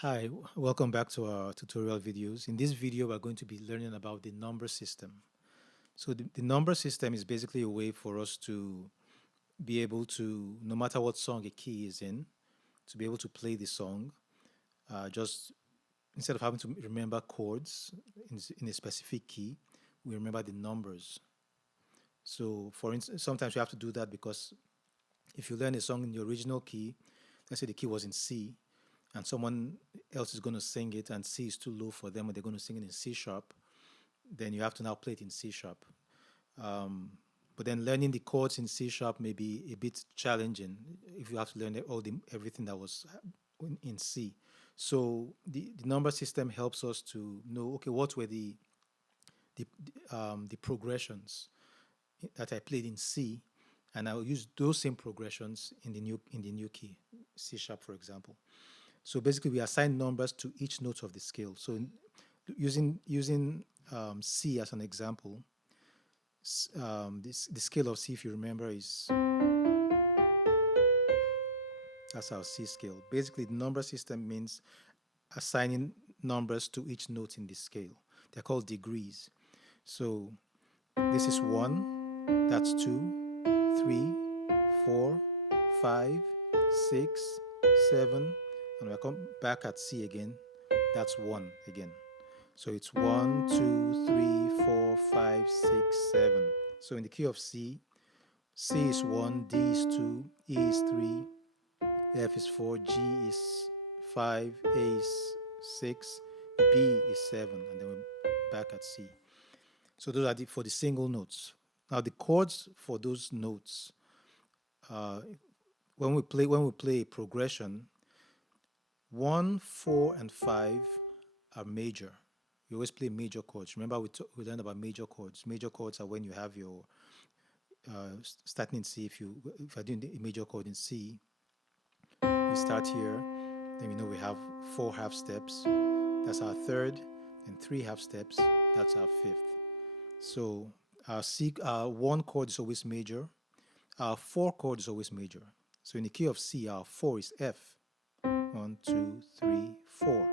Hi, welcome back to our tutorial videos. In this video, we're going to be learning about the number system. So the number system is basically a way for us to be able to, no matter what song a key is in, to be able to play the song, just instead of having to remember chords in a specific key, we remember the numbers. So for instance, sometimes you have to do that because if you learn a song in the original key, let's say the key was in C, and someone else is going to sing it and C is too low for them, and they're going to sing it in C sharp, then you have to now play it in C sharp. But then learning the chords in C sharp may be a bit challenging if you have to learn everything that was in C. So the number system helps us to know, okay, what were the progressions that I played in C, and I'll use those same progressions in the new key, C sharp, for example. So basically, we assign numbers to each note of the scale. So using C as an example, the scale of C, if you remember, is that's our C scale. Basically, the number system means assigning numbers to each note in the scale. They're called degrees. So this is 1, that's 2, 3, 4, 5, 6, 7, and we come back at C again. That's 1 again. So it's 1, 2, 3, 4, 5, 6, 7. So in the key of C, C is 1, D is 2, E is 3, F is 4, G is 5, A is 6, B is 7, and then we're back at C. So those are for the single notes. Now the chords for those notes, uh, when we play a progression, 1, 4, and 5 are major. You always play major chords. Remember, we learned about major chords. Major chords are when you have your starting in C. If you're doing a major chord in C, we start here. Then we know we have 4 half steps. That's our third, and 3 half steps. That's our fifth. So our 1 chord is always major. Our 4 chord is always major. So in the key of C, our 4 is F. 1, 2, 3, 4.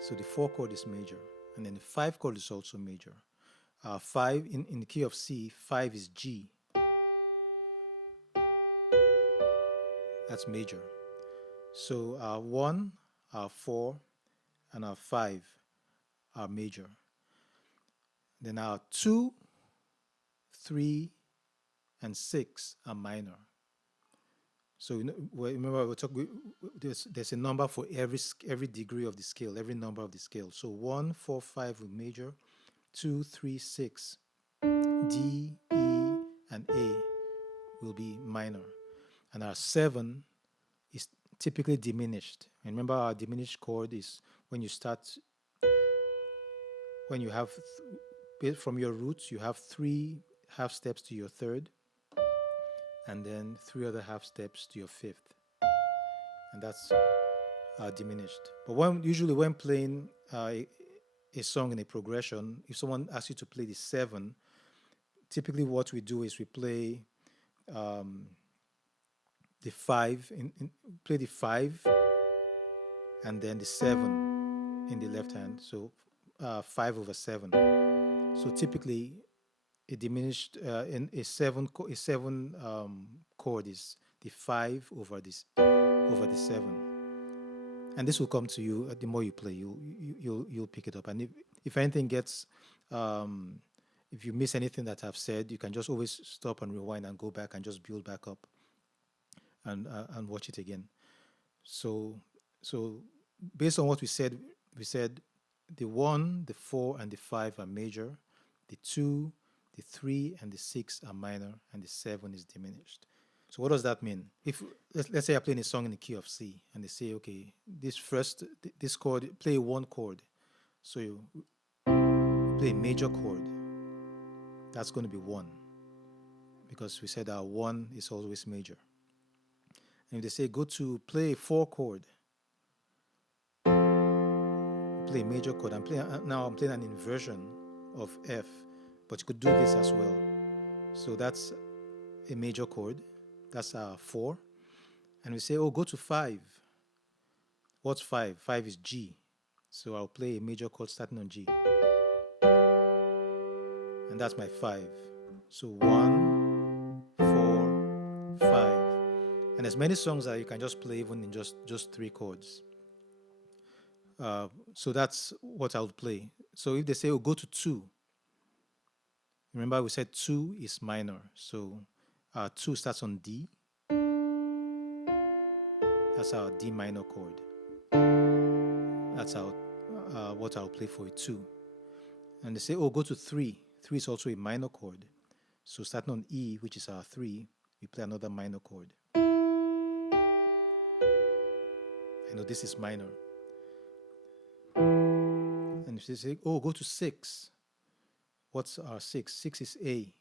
So the 4 chord is major. And then the 5 chord is also major. 5 in the key of C, 5 is G. That's major. So our 1, our 4, and our 5 are major. Then our 2, 3, and 6 are minor. So remember, there's a number for every degree of the scale, every number of the scale. So 1, 4, 5 will major, 2, 3, 6, D, E, and A will be minor, and our 7 is typically diminished. And remember, our diminished chord is when you have from your roots, you have 3 half steps to your third, and then 3 other half steps to your fifth, and that's diminished. But usually when playing a song in a progression, if someone asks you to play the 7, typically what we do is we play the 5 play the 5 and then the 7 in the left hand. So 5 over 7. So typically a diminished in a 7 chord is the 5 over the 7. And this will come to you the more you play. You'll pick it up. And if anything gets if you miss anything that I've said, you can just always stop and rewind and go back and just build back up and watch it again. So based on what we said the 1, the 4, and the 5 are major. The 2, the 3, and the 6 are minor, and the 7 is diminished. So what does that mean? If let's say I'm playing a song in the key of C, and they say, okay, this chord, play 1 chord. So you play a major chord. That's going to be 1, because we said our 1 is always major. And if they say go to play a 4 chord, play a major chord. Now I'm playing an inversion of F, but you could do this as well. So that's a major chord. That's our 4. And we say, oh, go to 5. What's 5? 5 is G. So I'll play a major chord starting on G. And that's my 5. So 1, 4, 5. And there's many songs that you can just play even in just 3 chords. So that's what I'll play. So if they say, oh, go to 2, remember we said 2 is minor. So 2 starts on D. That's our D minor chord. That's what I'll play for a 2. And they say, oh, go to 3. 3 is also a minor chord. So starting on E, which is our 3, we play another minor chord. I know this is minor. And if they say, oh, go to 6. What's our 6? 6 is A.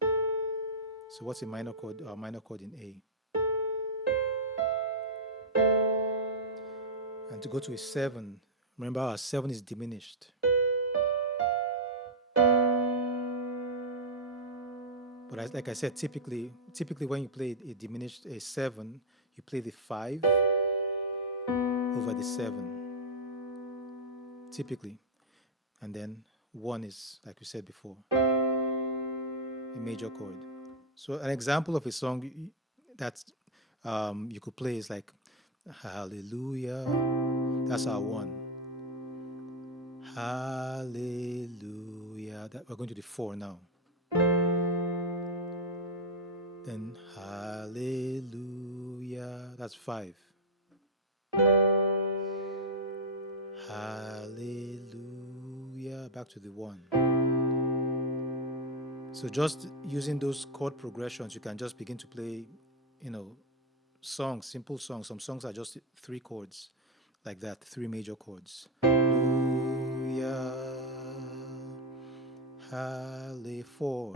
So what's a minor chord? Our minor chord in A. And to go to a 7, remember our 7 is diminished. But like I said, typically when you play a diminished a 7, you play the 5 over the 7. Typically. And then 1 is, like we said before, a major chord. So an example of a song that you could play is like Hallelujah. That's our 1. Hallelujah. We're going to the 4 now. Then Hallelujah. That's 5. Hallelujah. Back to the 1. So just using those chord progressions, you can just begin to play, songs, simple songs. Some songs are just 3 chords, like that, 3 major chords. Hallelujah, hallelujah,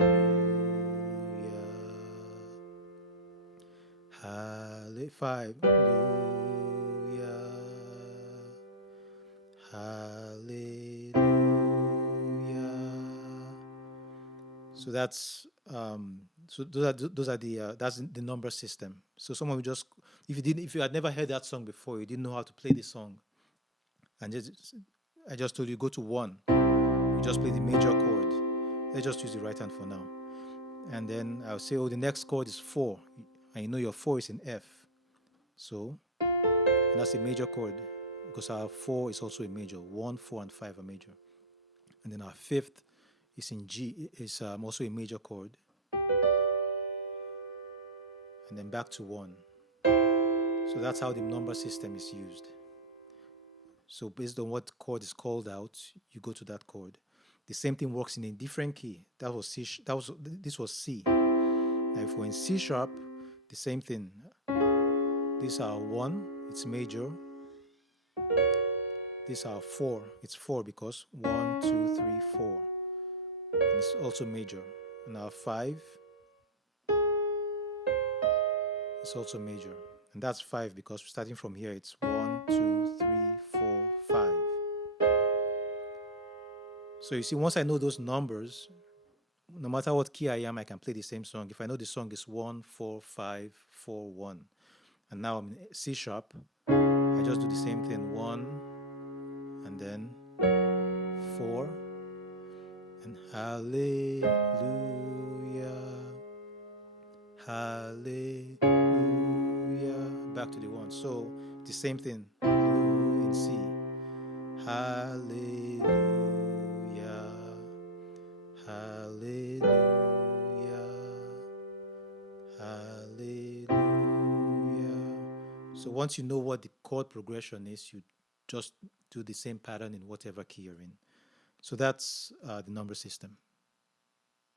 hallelujah, hallelujah. So that's those are the that's the number system. So someone would just, if you had never heard that song before, you didn't know how to play the song, and I just told you go to 1, you just play the major chord. Let's just use the right hand for now, and then I'll say, oh, the next chord is 4, and you know your 4 is in F, so and that's a major chord because our 4 is also a major. 1, 4, and 5 are major, and then our 5th is in G, is also a major chord, and then back to 1. So that's how the number system is used. So based on what chord is called out, you go to that chord. The same thing works in a different key. This was C. Now if we're in C sharp, the same thing. This is our 1, it's major. This is our 4, it's 4 because 1, 2, 3, 4. And it's also major. And our 5, it's also major. And that's 5 because starting from here, it's 1, 2, 3, 4, 5. So you see, once I know those numbers, no matter what key I am, I can play the same song. If I know the song is 1, 4, 5, 4, 1, and now I'm in C sharp, I just do the same thing, 1, and then 4, and hallelujah, hallelujah, back to the 1. So the same thing in C, hallelujah, hallelujah, hallelujah. So once you know what the chord progression is, you just do the same pattern in whatever key you're in. So that's the number system.